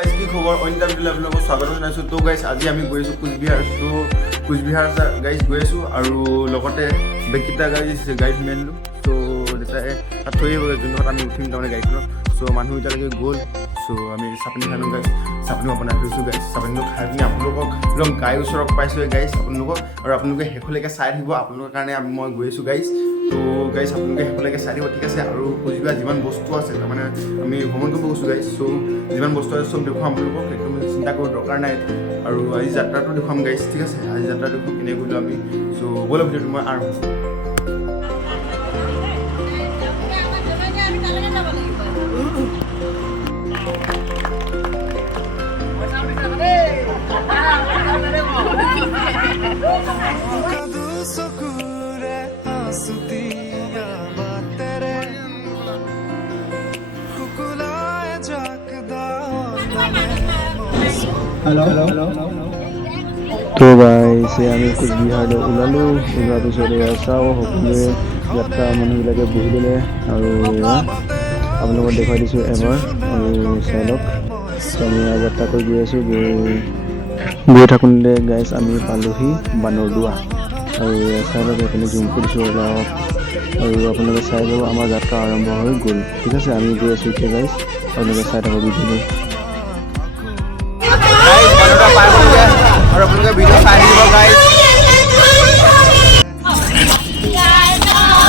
Guys की खबर अन्य video আপোনালোকক স্বাগত জনাইছো। তো গাইস আজি আমি গৈ আছো কোচবিহাৰ। তো কোচবিহাৰ গাইস গৈ আছো আৰু লগতে বেকিটা গাইস গাইড মেনলো। তো দেতাই তাত থৈ আহিব যোনখন আমি উঠিম তাৰমানে গাড়ীখনত। সো মানুহ এতিয়ালৈকে গ'ল। সো আমি চাপনি খালো গাইস, চাপনি বনাই থৈছো গাইস। চাপনিটো খাই পিনি আপোনালোকক একদম গাই ওচৰত পাইছো গাইস আপোনালোকক, আৰু আপোনালোকে শেষলৈকে চাই থাকিব। আপোনালোকৰ কাৰণে মই গৈ আছো গাইস। তো গাইস আপোনালোকে শেষলৈকে চাই থাকিব, ঠিক আছে। আৰু কোচবিহাৰ যিমান বস্তু আছে তাৰমানে আমি ভ্ৰমণ কৰিব গৈছোঁ গাইস। চ' যিমান বস্তু আছে চব দেখুৱাম আপোনালোকক, একদম চিন্তা কৰিব দৰকাৰ নাই। আৰু আজি যাত্ৰাটো দেখুৱাম গাইস, ঠিক আছে। আজি যাত্ৰাটো দেখুৱাম কেনেকৈ কৰিলোঁ আমি। চ' ব'লক ভিডিঅ'টো মই আৰম্ভ কৰোঁ। তো গাইছ আমি কোচবিহাৰলৈ ওলালোঁ। ওলোৱাৰ পিছত এয়া চাওঁ সকলোৱে যাত্ৰা মানুহবিলাকে বহিলে আৰু আপোনালোকক দেখুৱাই দিছোঁ এবাৰ আৰু চাই লওক। আমি যাত্ৰা কৰি গৈ আছোঁ। গৈ থাকোঁতে গাইছ আমি পালোহি বানৰদোৱা আৰু চাই লওক এইখিনি জুম কৰিছোঁ অলপ, আৰু আপোনালোকে চাই লওক আমাৰ যাত্ৰা আৰম্ভ হৈ গ'ল, ঠিক আছে। আমি গৈ আছোঁ এতিয়া গাইছ, আপোনালোকে চাই থাকক ভিডিঅ'টো। और अपन का वीडियो चाह দিব गाइस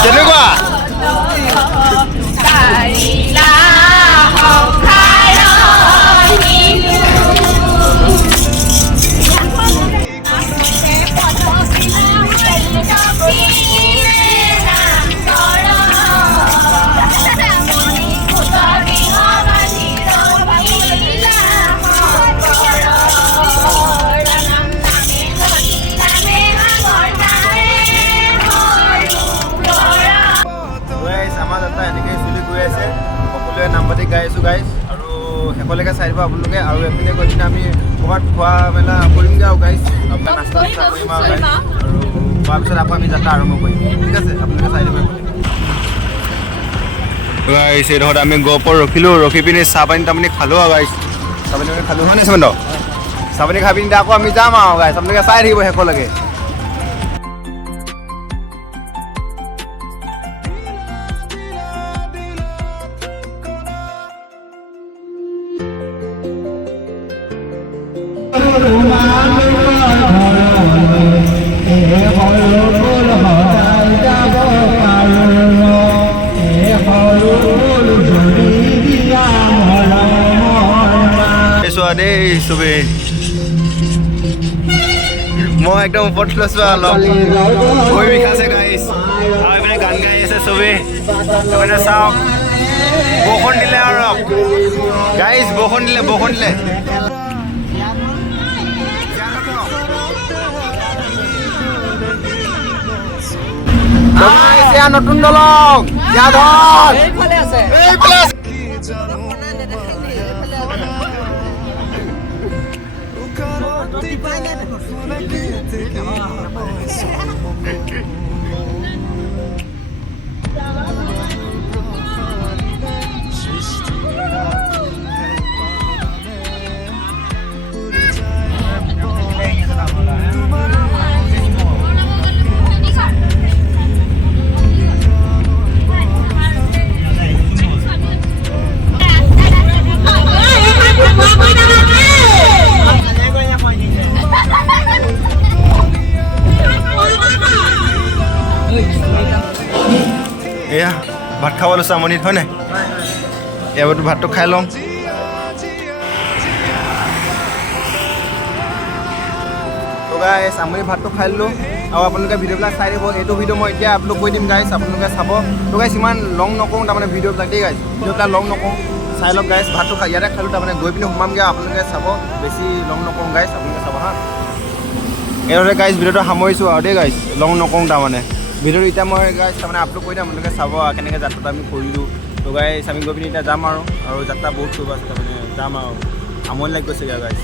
কেনেকুৱা নাম্বাৰতে গাই আছোঁ গাইছ, আৰু শেষলৈকে চাই দিব আপোনালোকে। আৰু এপিনে গৈ কিনে আমি ক'ৰবাত খোৱা মেলা কৰিমগৈ আৰু গাইছ, আপোনাৰ নাস্তা চাস্তা কৰিম আৰু গাইছ, আৰু খোৱাৰ পিছত আকৌ আমি যাত্ৰা আৰম্ভ কৰিম, ঠিক আছে। আপোনালোকে চাই দিব গাইছ। এইডোখৰত আমি গহপুৰ ৰখিলোঁ, ৰখি পিনি চাহ পানী তাৰমানে খালোঁ আৰু গাইছ। চাহ পানী খালোঁ হয় নাই চামন্ত? চাহ পানী খাই পিনি আকৌ আমি যাম আৰু গাইছ, আপোনালোকে চাই থাকিব শেষলৈকে। দেই চবে মই একদম ওপৰত লৈছোঁ, অলপ ভৰি বিষাইছে গাইছ। আৰু এইপিনে গান গাই আছে চবে, এইপিনে চাওক বৰষুণ দিলে আৰু গাইছ, বৰষুণ দিলে নতুন দলং এইফালে আছে। এয়া ভাত খাব লৈছোঁ আমনিত হয় নাই? এবাৰতো ভাতটো খাই লওঁ। তো গাইছ আমি ভাতটো খাই ল'লোঁ, আৰু আপোনালোকে ভিডিঅ'বিলাক চাই দিব। এইটো ভিডিঅ' মই এতিয়া আপলোড কৰি দিম গাইছ, আপোনালোকে চাব। তো গাইছ ইমান লং নকৰোঁ তাৰমানে ভিডিঅ'বিলাক দেই গাইছ, ভিডিঅ'বিলাক লং নকৰোঁ, চাই লওক গাইছ। ভাতটো ইয়াতে খালোঁ তাৰমানে, গৈ পিনি সোমামগৈ, আপোনালোকে চাব। বেছি লং নকৰোঁ গাইছ, আপোনালোকে চাব হা। এইদৰে গাইছ ভিডিঅ'টো সামৰিছোঁ আৰু দেই গাইছ, লং নকৰোঁ তাৰমানে। ভিডিঅ'টো এতিয়া মই গাইছ তাৰমানে আপলোড কৰি দিম, আপোনালোকে চাব কেনেকৈ যাত্ৰাটো আমি কৰিলোঁ। তো গাইছ আমি গৈ পিনি এতিয়া যাম আৰু যাত্ৰা বহুত কৰিব আছে তাৰমানে, যাম আৰু আমনি লাগি গৈছেগৈ গাইছ।